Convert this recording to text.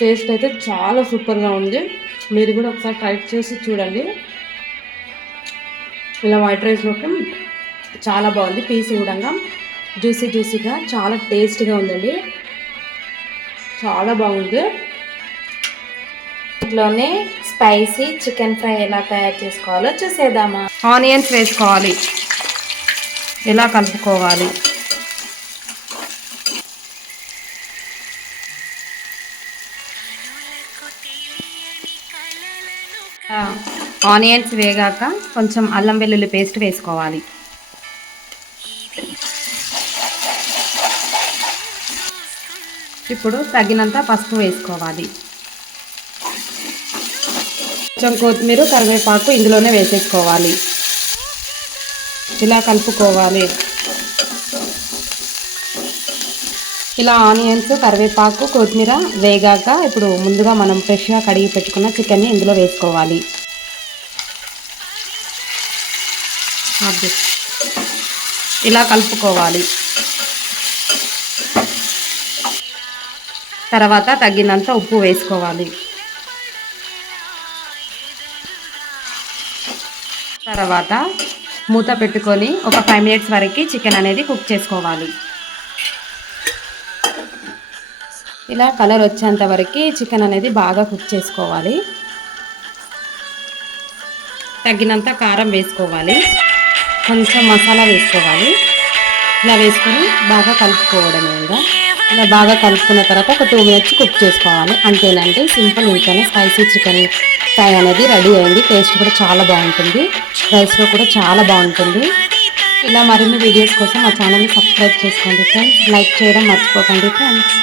Taste అయితే చాలా సూపర్గా ఉంది. మీరు కూడా ఒకసారి ట్రై చేసి చూడండి. ఇలా వైట్ రైస్లోకి చాలా బాగుంది. పీస్ కూడా జ్యూసీగా చాలా టేస్టీగా ఉందండి. చాలా బాగుంది. ఇంట్లోనే స్పైసీ చికెన్ ఫ్రై ఎలా తయారు చేసుకోవాలో చూసేద్దామా. ఆనియన్స్ వేసుకోవాలి, ఎలా కలుపుకోవాలి. ఆనియన్స్ వేగాక కొంచెం అల్లం వెల్లుల్లి పేస్ట్ వేసుకోవాలి. ఇప్పుడు తగినంత పసుపు వేసుకోవాలి. కొంచెం కొత్తిమీర కరివేపాకు ఇందులోనే వేసేసుకోవాలి. ఇలా కలుపుకోవాలి. ఇలా ఆనియన్స్ కరివేపాకు కొత్తిమీర వేగాక ఇప్పుడు ముందుగా మనం ఫ్రెష్గా కడిగి పెట్టుకున్న చికెన్ని ఇందులో వేసుకోవాలి. ఇలా కలుపుకోవాలి. తర్వాత తగినంత ఉప్పు వేసుకోవాలి. తర్వాత మూత పెట్టుకొని ఒక 5 మినిట్స్ వరకు చికెన్ అనేది కుక్ చేసుకోవాలి. ఇలా కలర్ వచ్చేంత వరకు చికెన్ అనేది బాగా కుక్ చేసుకోవాలి. తగినంత కారం వేసుకోవాలి, కొంచెం మసాలా వేసుకోవాలి. ఇలా వేసుకొని బాగా కలుపుకోవడమే. ఇలా బాగా కలుపుకున్న తర్వాత ఒక 2 మినిట్స్ కుక్ చేసుకోవాలి. అంతేనండి, సింపుల్ ఇంట్లోనే స్పైసీ చికెన్ ఫ్రై అనేది రెడీ అయింది. టేస్ట్ కూడా చాలా బాగుంటుంది, రైస్లో కూడా చాలా బాగుంటుంది. ఇలా మరిన్ని వీడియోస్ కోసం మా ఛానల్ని సబ్స్క్రైబ్ చేసుకోండి ఫ్రెండ్స్. లైక్ చేయడం మర్చిపోకండి ఫ్రెండ్స్.